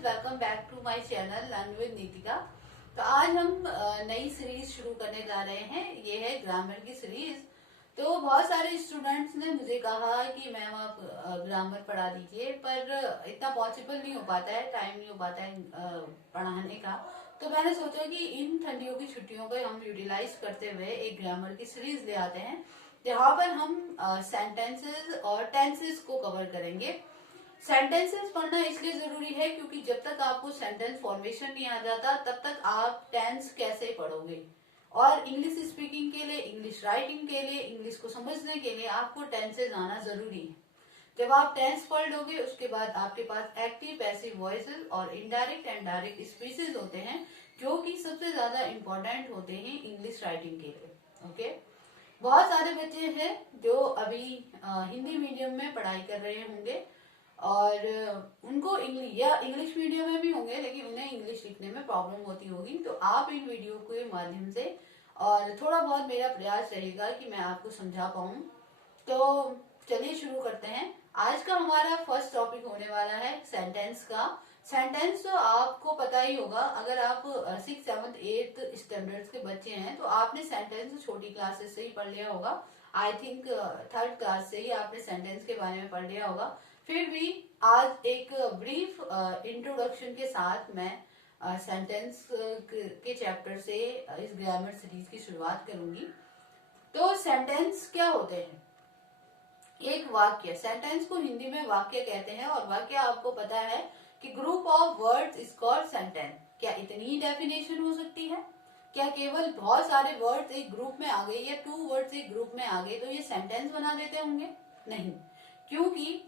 Guys, welcome back to my channel learn with Nitika. तो आज हम नई सीरीज शुरू करने जा रहे हैं। ये है ग्रामर की सीरीज। तो बहुत सारे स्टूडेंट्स ने मुझे कहा कि मैम आप ग्रामर पढ़ा दीजिए, पर इतना पॉसिबल नहीं हो पाता है, टाइम नहीं हो पाता है पढ़ाने का। तो मैंने सोचा कि इन ठंडियों की छुट्टियों को हम यूटिलाइज करते हुए एक ग्रामर की सीरीज ले आते हैं, जहाँ पर हम सेंटेंसेस और टेंसेस को कवर करेंगे। सेंटेंसेस पढ़ना इसलिए जरूरी है क्योंकि जब तक आपको सेंटेंस फॉर्मेशन नहीं आ जाता तब तक आप टेंस कैसे पढ़ोगे। और इंग्लिश स्पीकिंग के लिए, इंग्लिश राइटिंग के लिए, इंग्लिश को समझने के लिए आपको टेंसेस आना जरूरी है। जब आप टेंस पढ़ लोगे उसके बाद आपके पास एक्टिव, पैसिव वॉइसेस और इनडायरेक्ट एंड डायरेक्ट स्पीचेस होते हैं, जो कि सबसे ज्यादा इंपॉर्टेंट होते हैं इंग्लिश राइटिंग के लिए। ओके, बहुत सारे बच्चे हैं जो अभी हिंदी मीडियम में पढ़ाई कर रहे होंगे और उनको इंग्लिश मीडियम में भी होंगे, लेकिन उन्हें इंग्लिश लिखने में प्रॉब्लम होती होगी। तो आप इन वीडियो के माध्यम से और थोड़ा बहुत मेरा प्रयास रहेगा कि मैं आपको समझा पाऊँ। तो चलिए शुरू करते हैं। आज का हमारा फर्स्ट टॉपिक होने वाला है सेंटेंस का। सेंटेंस तो आपको पता ही होगा, अगर आप 6th 7th 8th स्टैंडर्ड्स के बच्चे हैं तो आपने सेंटेंस छोटी क्लासेस से ही पढ़ लिया होगा। आई थिंक 3rd क्लास से ही आपने सेंटेंस के बारे में पढ़ लिया होगा। फिर भी आज एक ब्रीफ इंट्रोडक्शन के साथ मैं सेंटेंस के चैप्टर से इस ग्रामर सीरीज की शुरुआत करूंगी। तो सेंटेंस क्या होते हैं? एक वाक्य, सेंटेंस को हिंदी में वाक्य कहते हैं, और वाक्य आपको पता है कि group of words is called sentence. क्या इतनी ही डेफिनेशन हो सकती है? क्या केवल बहुत सारे वर्ड्स एक ग्रुप में आ गए या 2 वर्ड्स एक ग्रुप में आ गए तो ये सेंटेंस बना देते होंगे? नहीं, क्योंकि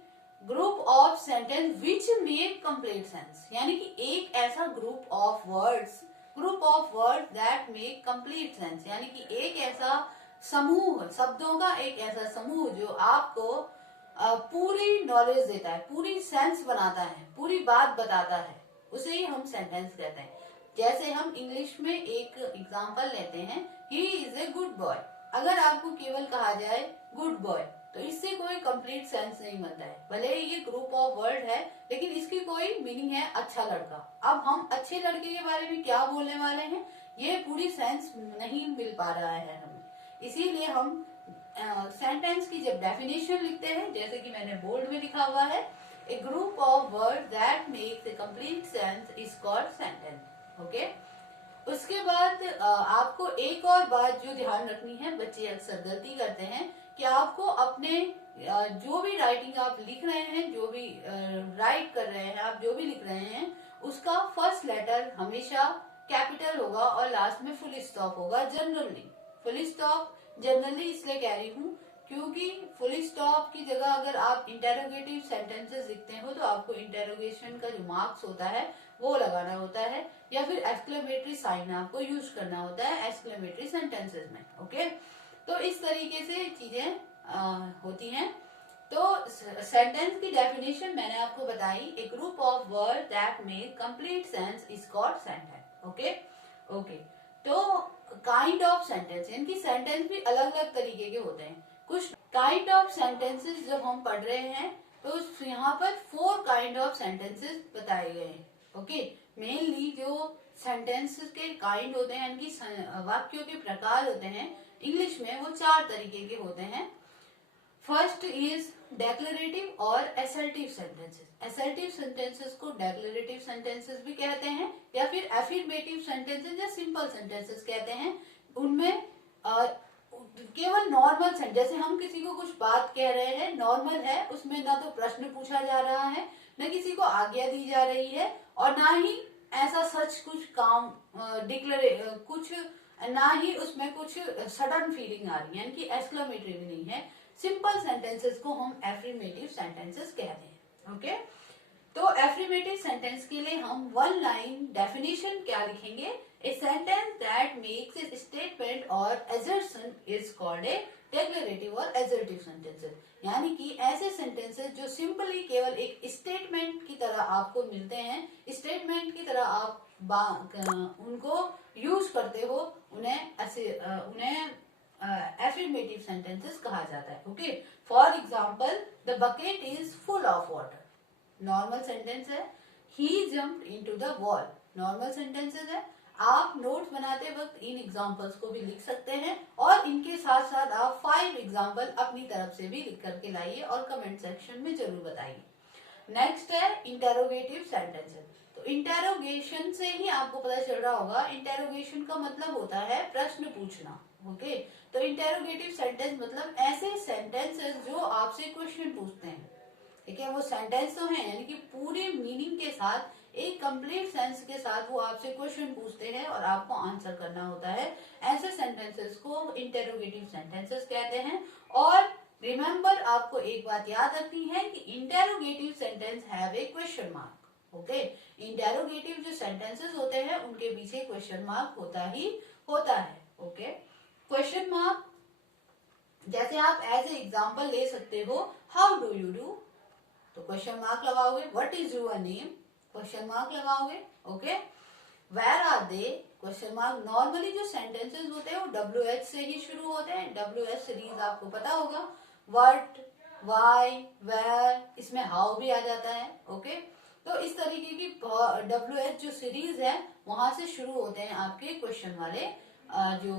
group of sentence which make complete sense, यानी कि एक ऐसा group of words that make complete sense, यानी कि एक ऐसा समूह, शब्दों का एक ऐसा समूह जो आपको पूरी नॉलेज देता है, पूरी सेंस बनाता है, पूरी बात बताता है, उसे ही हम सेंटेंस कहते हैं। जैसे हम इंग्लिश में एक एग्जांपल लेते हैं, he is a good boy. अगर आपको केवल कहा जाए गुड बॉय तो इससे कोई कंप्लीट सेंस नहीं बनता है। भले ही ये ग्रुप ऑफ वर्ड है, लेकिन इसकी कोई मीनिंग है अच्छा लड़का। अब हम अच्छे लड़के के बारे में क्या बोलने वाले हैं, ये पूरी सेंस नहीं मिल पा रहा है हमें। इसीलिए हम सेंटेंस की जब डेफिनेशन लिखते हैं, जैसे कि मैंने बोर्ड में लिखा हुआ है, a group of word that makes a complete sense is called sentence. Okay, उसके बाद आपको एक और बात जो ध्यान रखनी है, बच्चे अक्सर गलती करते हैं कि आपको अपने जो भी राइटिंग आप लिख रहे हैं, जो भी राइट कर रहे हैं, आप जो भी लिख रहे हैं, उसका फर्स्ट लेटर हमेशा कैपिटल होगा और लास्ट में फुल स्टॉप होगा। जनरली फुल स्टॉप जनरली इसलिए कह रही हूँ क्योंकि फुल स्टॉप की जगह अगर आप इंटेरोगेटिव सेंटेंसेस लिखते हो तो आपको इंटेरोगेशन का जो मार्क्स होता है वो लगाना होता है, या फिर एक्सक्लेमेटरी साइन आपको यूज करना होता है एक्सक्लेमेटरी सेंटेंसेस में। ओके, तो इस तरीके से चीजें होती हैं। तो सेंटेंस की डेफिनेशन मैंने आपको बताई, a group of word that make complete sense is called sentence. Okay okay, तो काइंड ऑफ सेंटेंस, यानी सेंटेंस भी अलग अलग तरीके के होते हैं। कुछ काइंड ऑफ सेंटेंसेस जब हम पढ़ रहे हैं तो यहाँ पर 4 काइंड ऑफ सेंटेंसेस बताए गए हैं। ओके, मेनली जो सेंटेंसेस के काइंड होते हैं, यानी वाक्यों के प्रकार होते हैं, इंग्लिश में वो 4 तरीके के होते हैं। फर्स्ट इज डेक्लरेटिव और असर्टिव सेंटेंसेस। असर्टिव सेंटेंसेस को डेक्लरेटिव सेंटेंसेस भी कहते हैं, या फिर एफर्मेटिव सेंटेंसेस या सिंपल सेंटेंसेस कहते हैं। उनमें केवल नॉर्मल सेंटेंस, जैसे हम किसी को कुछ बात कह रहे हैं, नॉर्मल है, उसमें ना तो प्रश्न पूछा जा रहा है, न किसी को आज्ञा दी जा रही है, और ना ही ऐसा सच कुछ काम कुछ, ना ही उसमें कुछ सडन फीलिंग आ रही है, यानी कि एक्सक्लेमेटरी भी नहीं है। सिंपल सेंटेंसेस को हम एफर्मेटिव सेंटेंसेस कहते हैं। ओके, तो एफर्मेटिव सेंटेंस के लिए हम 1 लाइन डेफिनेशन क्या लिखेंगे, a sentence that makes a statement और assertion is called a declarative और असर्टिव सेंटेंसेस। यानी कि ऐसे सेंटेंसेस जो सिंपली केवल एक स्टेटमेंट की तरह आपको मिलते हैं, स्टेटमेंट की तरह आप उनको यूज करते हो, उन्हें एफर्मेटिव सेंटेंसेस कहा जाता है। Okay, for example the bucket is full of water. Normal sentence है he jumped into the wall. Normal sentences है, आप नोट्स बनाते वक्त इन एग्जाम्पल्स को भी लिख सकते हैं और इनके साथ साथ आप 5 एग्जाम्पल अपनी तरफ से भी लिख करके लाइए और कमेंट सेक्शन में जरूर बताइए। नेक्स्ट है इंटेरोगेटिव सेंटेंसेस। तो इंटेरोगेशन से ही आपको पता चल रहा होगा, इंटेरोगेशन का मतलब होता है प्रश्न पूछना। ओके, तो इंटेरोगेटिव सेंटेंस मतलब ऐसे सेंटेंसेस जो आपसे क्वेश्चन पूछते हैं। ठीक है, वो सेंटेंस तो है यानी कि पूरे मीनिंग के साथ, एक कंप्लीट सेंस के साथ वो आपसे क्वेश्चन पूछते हैं और आपको आंसर करना होता है। ऐसे सेंटेंसेस को इंटेरोगेटिव सेंटेंसेस कहते हैं। और रिमेंबर, आपको एक बात याद रखनी है कि interrogative sentence have a question mark. Okay, interrogative जो सेंटेंसेस होते हैं उनके पीछे क्वेश्चन मार्क होता ही होता है। ओके, क्वेश्चन मार्क जैसे आप एज ए एग्जाम्पल ले सकते हो, हाउ डू यू डू, तो क्वेश्चन मार्क लगाओगे। What is your name, question mark लगाओगे। Okay, where are they, question mark. Normally जो सेंटेंसेस होते हैं वो WH से ही शुरू होते हैं। WH सीरीज आपको पता होगा, व्हाट, व्हाई, वेयर, इसमें हाउ भी आ जाता है। ओके, तो इस तरीके की WH जो सीरीज है वहां से शुरू होते हैं आपके क्वेश्चन वाले जो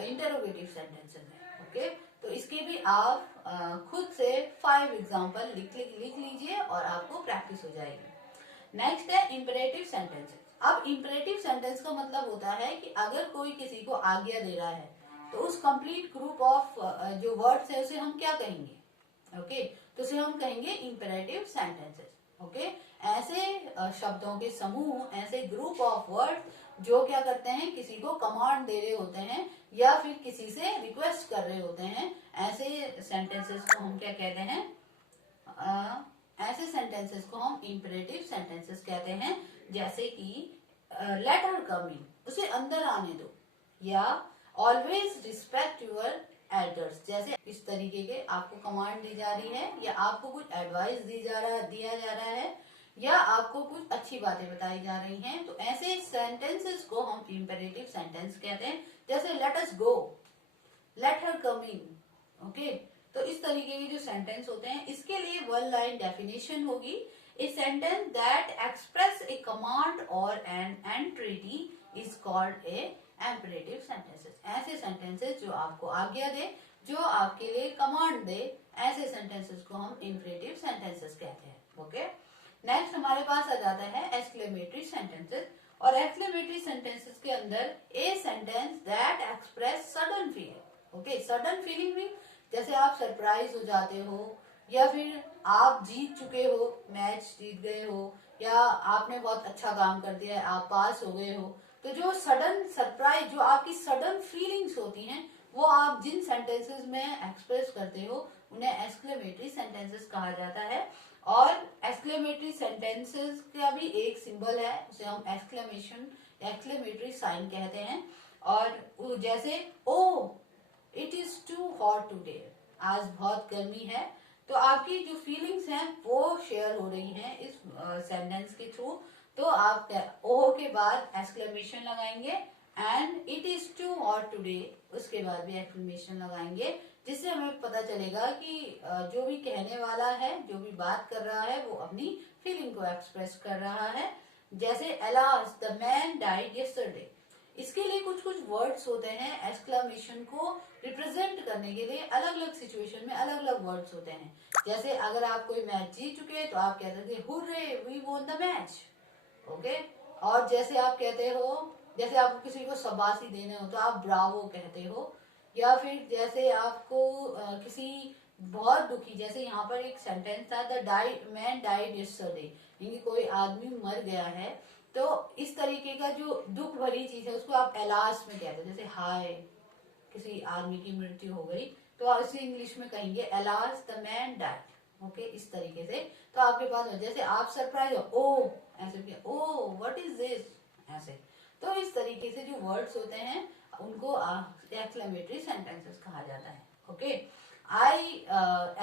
इंटरोगेटिव सेंटेंसेस हैं। ओके, तो इसके भी आप खुद से 5 एग्जाम्पल लिख लीजिए और आपको प्रैक्टिस हो जाएगी। नेक्स्ट है इंपरेटिव सेंटेंसेस। अब इंपरेटिव सेंटेंस का मतलब होता है कि अगर कोई किसी को आज्ञा दे रहा है तो उस कंप्लीट ग्रुप ऑफ जो वर्ड्स है उसे हम क्या कहेंगे। ओके, तो उसे हम कहेंगे इंपरेटिव सेंटेंसेस। ओके, ऐसे शब्दों के समूह, ऐसे ग्रुप ऑफ वर्ड जो क्या करते हैं, किसी को कमांड दे रहे होते हैं या फिर किसी से रिक्वेस्ट कर रहे होते हैं, ऐसे सेंटेंसेस को हम क्या कहते हैं, ऐसे सेंटेंसेस को हम इंपरेटिव सेंटेंसेस कहते हैं। जैसे कि लेट हर कम इन, उसे अंदर आने दो, या ऑलवेज रिस्पेक्ट योर एल्डर्स। जैसे इस तरीके के आपको कमांड दी जा रही है या आपको कुछ एडवाइस दिया जा रहा है या आपको कुछ अच्छी बातें बताई जा रही हैं, तो ऐसे सेंटेंसेस को हम इंपेरेटिव सेंटेंस कहते हैं। जैसे लेट अस गो, लेट हर कम इन। ओके, तो इस तरीके के जो सेंटेंस होते हैं इसके लिए 1 लाइन डेफिनेशन होगी। A sentence that express a command और an entreaty is called a imperative sentences. ऐसे सेंटेंसेस जो आपको आज्ञा दे, जो आपके लिए कमांड दे, ऐसे सेंटेंसेस को हम इंपेरेटिव सेंटेंसेस कहते हैं। ओके, नेक्स्ट हमारे पास आ जाता है एक्सक्लेमेटरी सेंटेंसेस। और एक्सक्लेमेटरी सेंटेंसेस के अंदर ए sentence that express sudden feeling. Okay, sudden feeling भी, जैसे आप सरप्राइज हो जाते हो या फिर आप जीत चुके हो, मैच जीत गए हो, या आपने बहुत अच्छा काम कर दिया है, आप पास हो गए हो, तो जो सडन सरप्राइज, जो आपकी सडन फीलिंग्स होती हैं, वो आप जिन सेंटेंसेस में एक्सप्रेस करते हो उन्हें एक्सक्लेमेटरी सेंटेंसेस कहा जाता है। और एक्सक्लेमेटरी सेंटेंसेस का भी एक सिंबल है, उसे हम एक्सक्लेमेटरी साइन कहते हैं। और जैसे oh it is too hot today, आज बहुत गर्मी है, तो आपकी जो फीलिंग्स हैं वो शेयर हो रही हैं इस सेंटेंस के थ्रू। तो आप ओ के बाद एक्सक्लेमेशन लगाएंगे and it is too hot today, उसके बाद भी एक्सक्लेमेशन लगाएंगे, जिससे हमें पता चलेगा कि जो भी कहने वाला है, जो भी बात कर रहा है, वो अपनी फीलिंग को एक्सप्रेस कर रहा है। जैसे alas the man died yesterday, इसके लिए कुछ कुछ वर्ड्स होते हैं एक्सक्लेमेशन को रिप्रेजेंट करने के लिए, अलग अलग सिचुएशन में अलग अलग वर्ड्स होते हैं। जैसे अगर आप कोई मैच जीत चुके हैं तो आप कहते हैं hurray we won the match. Okay, और जैसे आप कहते हो, जैसे आपको किसी को शाबाशी देने हो तो आप ब्रावो कहते हो। या फिर जैसे आपको किसी बहुत दुखी, जैसे यहाँ पर एक सेंटेंस था द मैन डाइड यस्टरडे, यानी कोई आदमी मर गया है, तो इस तरीके का जो दुख भरी चीज है उसको आप एलास में कहते हो। जैसे हाय, किसी आदमी की मृत्यु हो गई तो आप इसे इंग्लिश में कहेंगे alas the man died. Okay, इस तरीके से। तो आपके पास जैसे आप सरप्राइज हो, ओ ऐसे, ओ व्हाट इज दिस, ऐसे। तो इस तरीके से जो वर्ड्स होते हैं उनको एक्सक्लेमेटरी सेंटेंसेस कहा जाता है। ओके, आई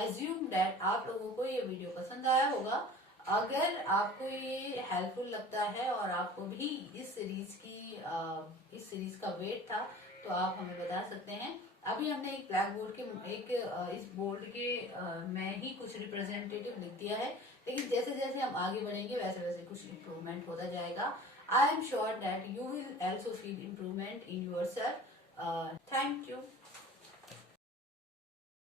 एज्यूम दैट आप लोगों को ये वीडियो पसंद आया होगा। अगर आपको ये हेल्पफुल लगता है और आपको भी इस सीरीज का वेट था, तो आप हमें बता सकते हैं। अभी हमने एक ब्लैक बोर्ड के इस बोर्ड के में ही कुछ रिप्रेजेंटेटिव लिख दिया है, लेकिन जैसे जैसे हम आगे बढ़ेंगे वैसे वैसे कुछ इम्प्रूवमेंट होता जाएगा। I am sure that you will also feel improvement in your self. Thank you.